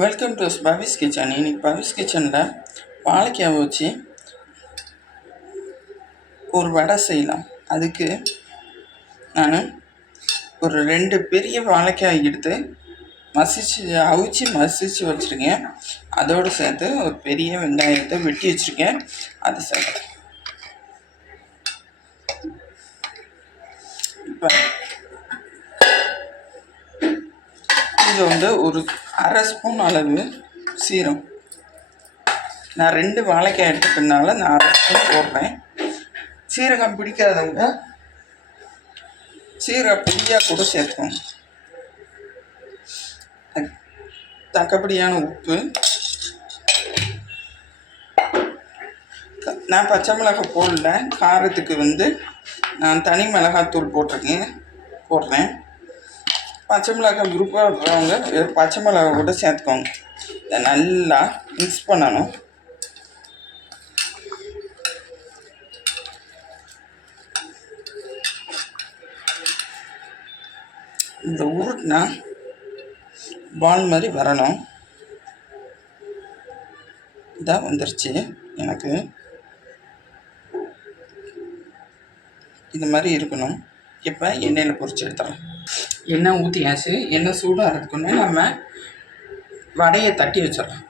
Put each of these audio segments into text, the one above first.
Welcome to Pavis kitchen இன்னைக்கு பவிஸ் கிச்சனில் வாழைக்காய் வச்சு ஒரு வடை செய்யலாம். அதுக்கு நான் ஒரு ரெண்டு பெரிய வாழைக்காய் எடுத்து மசிச்சு அவிச்சு மசிச்சு வச்சுருக்கேன். அதோடு சேர்த்து ஒரு பெரிய வெங்காயத்தை வெட்டி வச்சுருக்கேன். அதை சேர்க்குறேன் இப்போ இது வந்து ஒரு அரை ஸ்பூன் அளவு சீரம். நான் ரெண்டு வாழைக்காய் எடுத்துக்கிறதுனால நான் அரை ஸ்பூன் போடுறேன். சீரகம் பிடிக்காதவங்க சீரக பொடியாக கூட சேர்க்கும் தக்- தக்கபடியான உப்பு. நான் பச்சை மிளகாய் போடல. காரத்துக்கு வந்து நான் தனி மிளகாத்தூள் போட்டிருக்கேன் போடுறேன். பச்சை மிளகாய் விருப்பப்படுறவங்க இருக்கிறவங்க பச்சை மிளகாய் கூட சேர்த்துக்கோங்க. இதை நல்லா மிக்ஸ் பண்ணணும். இந்த உருட்டினா பால் மாதிரி வரணும். இதாக வந்துருச்சு எனக்கு. இது மாதிரி இருக்கணும். இப்போ எண்ணெயில் பொறிச்சு எடுத்துறேன் எண்ணெய் ஊற்றியாச்சு எண்ணெய் சூடாக இருக்குன்னு நம்ம வடையை தட்டி வச்சிடலாம்.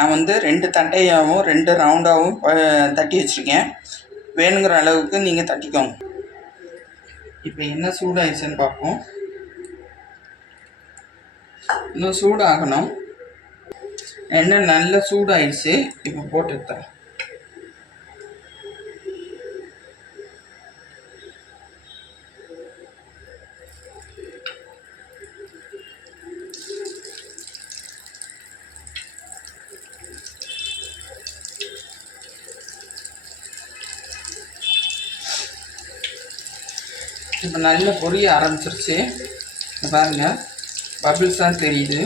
நான் வந்து ரெண்டு தட்டையாகவும் ரெண்டு ரவுண்டாகவும் ப- தட்டி வச்சுருக்கேன். வேணுங்கிற அளவுக்கு நீங்கள் தட்டிக்கோங்க. இப்போ என்ன சூடாயிடுச்சுன்னு பார்ப்போம். இன்னும் சூடாகணும். எண்ணெய் நல்லா சூடாயிடுச்சு. இப்போ போட்டு இப்போ நல்ல பொரிய ஆரம்பிச்சிருச்சு. பாருங்கள் பாருங்க. தெரியுது.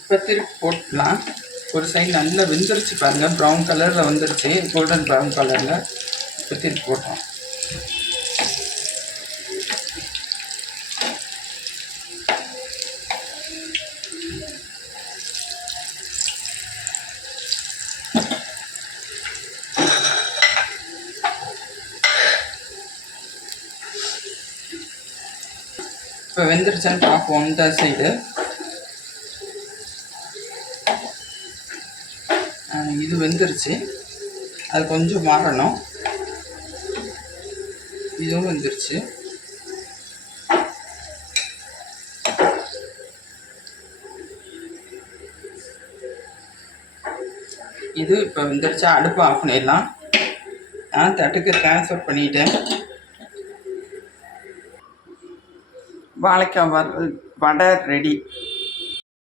இப்போ திருப்பி போட்டுலாம் ஒரு சைடு நல்லா வெந்துருச்சு பாருங்கள் ப்ரௌன் கலரில் வந்துருச்சு. கோல்டன் ப்ரௌன் கலரில் இப்போ திருப்பி போட்டோம் இப்போ வெந்துருச்சுன்னு பார்ப்போம் இந்த சைடு இது வெந்துருச்சு. அது கொஞ்சம் மாறணும். இதுவும் வெந்துருச்சு. இது இப்போ வெந்துருச்சா? அடுப்பு ஆஃப் பண்ணிடலாம். நான் தட்டுக்கு ட்ரான்ஸ்ஃபர் பண்ணிட்டேன். வாழைக்காய் வர வடை ரெடி